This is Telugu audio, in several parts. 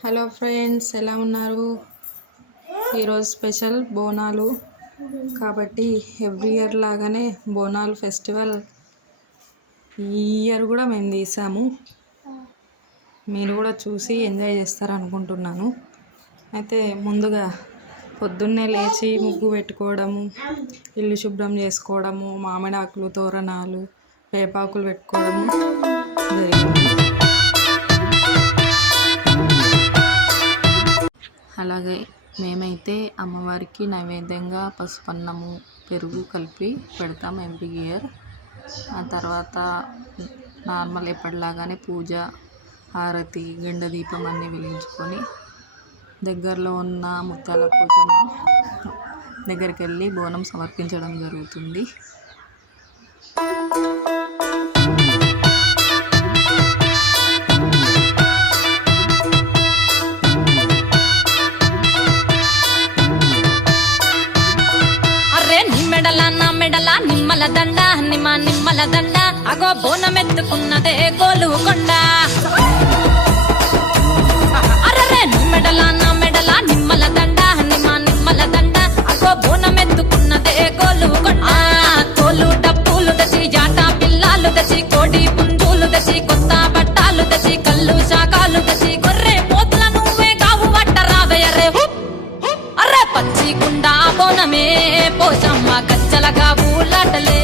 హలో ఫ్రెండ్స్, ఎలా ఉన్నారు? ఈరోజు స్పెషల్ బోనాలు కాబట్టి ఎవ్రీ ఇయర్ లాగానే బోనాలు ఫెస్టివల్ ఈ ఇయర్ కూడా మేము తీసాము. మీరు కూడా చూసి ఎంజాయ్ చేస్తారనుకుంటున్నాను. అయితే ముందుగా పొద్దున్నే లేచి ముగ్గు పెట్టుకోవడము, ఇల్లు శుభ్రం చేసుకోవడము, మామిడాకులు, తోరణాలు, వేపాకులు పెట్టుకోవడము జరిగింది. అలాగే మేమైతే అమ్మవారికి నైవేద్యంగా పసుపన్నము, పెరుగు కలిపి పెడతాం ఎవ్రీ ఇయర్. ఆ తర్వాత నార్మల్ ఎప్పటిలాగానే పూజ, హారతి, గండ దీపం అన్నీ వెలిగించుకొని దగ్గరలో ఉన్న ముత్యాల పోచమ్మ దగ్గరికి వెళ్ళి బోనం సమర్పించడం జరుగుతుంది. నిమ్మల దండ నిమ్మల దండ అగో బోనమెత్తుకున్నదే గోలుకొండ. అర్రే నిమ్మెడల నా మెడల నిమ్మల దండ నిమ్మల దండ అగో బోనమెత్తుకున్నదే గోలుకొండ. తోలు డప్పులు తెచ్చి, జాట పిల్లాలు తెచ్చి, కోడి పుంజులు తెచ్చి, కొత్త బట్టాలు తెచ్చి, కళ్ళు శాఖాలు తెచ్చి, గొర్రె పోతుల నువ్వే కావు పట్ట రావయ్యరే. అర్రే పచ్చి కుండ బోనమే పోషమ్మ, గజ్జలగా ఊలాటలే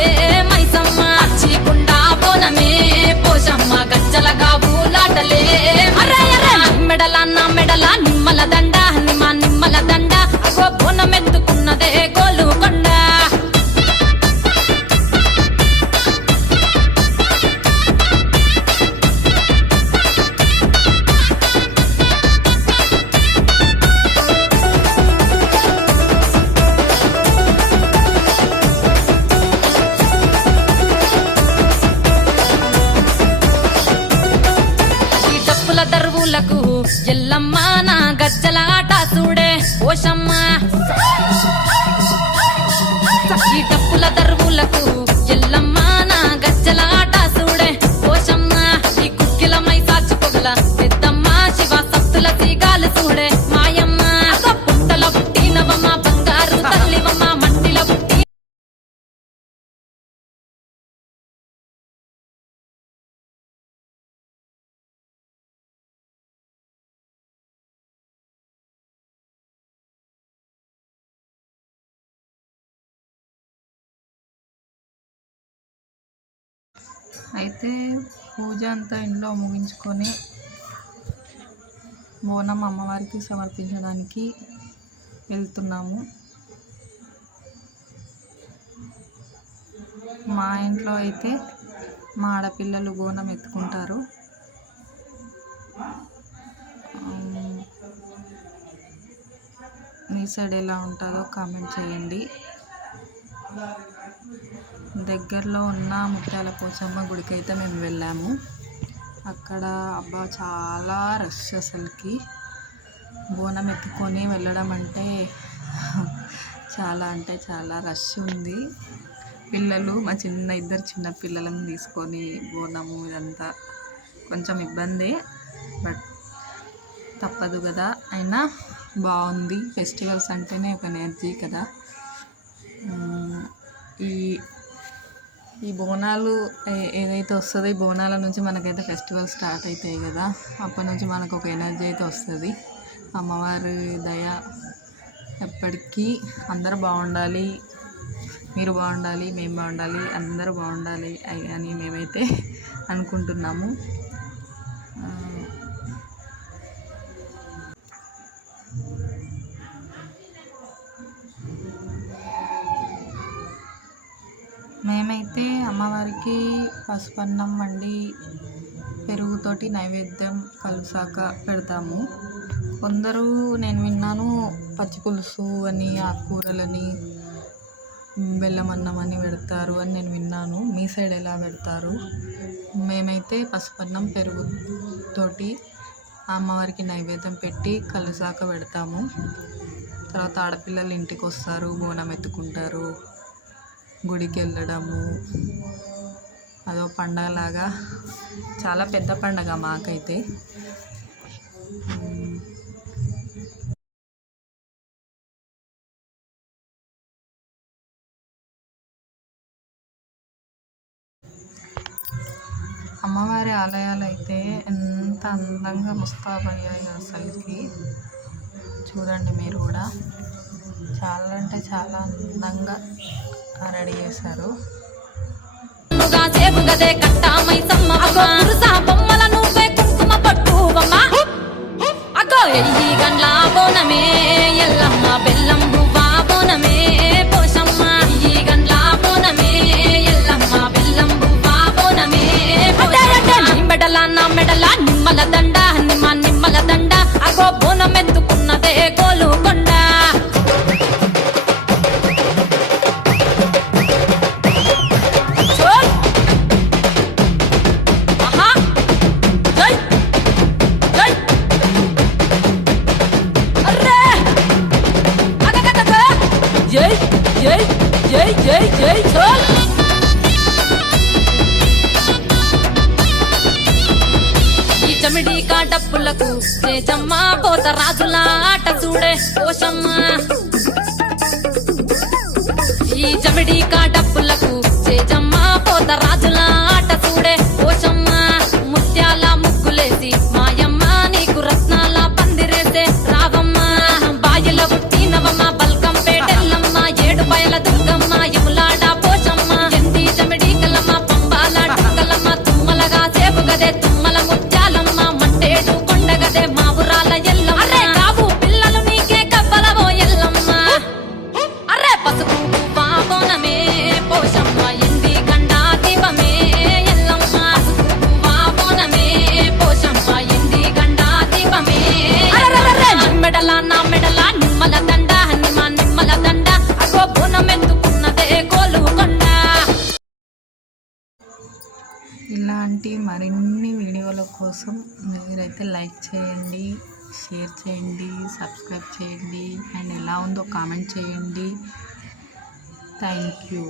మైసమ్మ. పచ్చి కుండ బోనమే పోషమ్మ, గజ్జలగా ఊలాటలే. అర్రే అర్రే మెడల నా మెడల నిమ్మల దండ నిమ్మల దండ అగో బోనమెత్తుకున్నదే గోలుకొండ. దరువులకు ఎల్లమ్మ నా గజ్జల ఆట చూడే ఓషమ్మ. ఈ డప్పుల దరువులకు ఎల్లమ్మ నా గజ్జల ఆట చూడే ఓషమ్మ. ఈ కుక్కిల మై సాచి పొగల పెద్దమ్మ, శివ సత్తుల సీగాలు చూడే మాయమ్మ. పుట్టల పుట్టినవమ్మ, బంగారు తల్లివమ్మ, మట్టిల పుట్టి అయితే పూజ అంతా ఇంట్లో ముగించుకొని బోనం అమ్మవారికి సమర్పించడానికి వెళ్తున్నాము. మా ఇంట్లో అయితే మా ఆడపిల్లలు బోనం ఎత్తుకుంటారు. మీ సైడ్ ఎలా ఉంటుందో కామెంట్ చేయండి. దగ్గరలో ఉన్న ముత్యాల పోచమ్మ గుడికి అయితే మేము వెళ్ళాము. అక్కడ అబ్బా చాలా రష్, అసలుకి బోనం ఎత్తుకొని వెళ్ళడం అంటే చాలా రష్ ఉంది. పిల్లలు, మా ఇద్దరు చిన్న పిల్లలను తీసుకొని బోనము ఇదంతా కొంచెం ఇబ్బందే, బట్ తప్పదు కదా. అయినా బాగుంది. ఫెస్టివల్స్ అంటేనే ఒక ఎనర్జీ కదా. ఈ బోనాలు ఏదైతే వస్తుందో, ఈ బోనాల నుంచి మనకైతే ఫెస్టివల్ స్టార్ట్ అవుతాయి కదా, అప్పటి నుంచి మనకు ఒక ఎనర్జీ అయితే వస్తుంది. అమ్మవారి దయ ఎప్పటికీ అందరూ బాగుండాలి, మీరు బాగుండాలి, మేము బాగుండాలి, అందరూ బాగుండాలి అని మేమైతే అనుకుంటున్నాము. మేమైతే అమ్మవారికి పసుపన్నం వండి పెరుగుతోటి నైవేద్యం కలుసాక పెడతాము. కొందరు నేను విన్నాను పచ్చి పులుసు అని, ఆకుకూరలని, బెల్లం అన్నం అని పెడతారు అని నేను విన్నాను. మీ సైడ్ ఎలా పెడతారు? మేమైతే పసుపన్నం పెరుగుతోటి అమ్మవారికి నైవేద్యం పెట్టి కలుసాక పెడతాము. తర్వాత ఆడపిల్లలు ఇంటికి వస్తారు, బోనం ఎత్తుకుంటారు, గుడికి వెళ్ళడము, అదో పండగలాగా చాలా పెద్ద పండగ మాకైతే. అమ్మవారి ఆలయాలు అయితే ఎంత అందంగా ముస్తాబయ్యాయి అసలుకి. చూడండి మీరు కూడా, చాలా అంటే చాలా అందంగా రెడీ చేశారు. మెడల నిమ్మల దండ నిమ్మల దండ అగో బోనం ఎత్తుకున్నదే గోలుకొండ. జై జై జై జై జై చోల్. ఈ చమిడి డప్పులకు చేజమ్మ పోత రాజుల ఆట చూడే పోషమ్మ. ఈ చమిడి డప్పులకు చేజమ్మ పోత రాజుల ఆట చూడే పోషమ్మ. ముత్యాల ముగ్గులేసి మాయమ్మ నీకు రత్నాల పందిరేసే రావమ్మ. బాయిల పుట్టినవమ్మ బల్కం పేటెల్లమ్మ ఏడు బయల దుర్గమ్మ యములాడ పోషమ్మ. ఎండి చమిడి కలమ్మ పంబాల డుక్కలమ్మ తుమ్మలగా సేపుగదే తుమ్మల ముత్యాలమ్మ. మంటేడు కొండగదే మా ఊరాల ఎల్లమ్మ. అరే కావు పిల్లలు నీకే కవ్వలవో ఎల్లమ్మ. అరే పసుపు బోనమే పోషమ్మ ఎండి గండా దీపమే ఎల్లమ్మ. పసుపు బోనమే పోషమ్మ ఎండి గండా దీపమే. మెడల నా మెడల నిమ్మల దండ నిమ్మల దండ అగో బోనం ఎత్తుకున్నదే గోలుకొండ. ఇలాంటి మరిన్ని వీడియోల కోసం మీరైతే లైక్ చేయండి, షేర్ చేయండి, సబ్స్క్రైబ్ చేయండి, అండ్ ఎలా ఉందో కామెంట్ చేయండి. Thank you.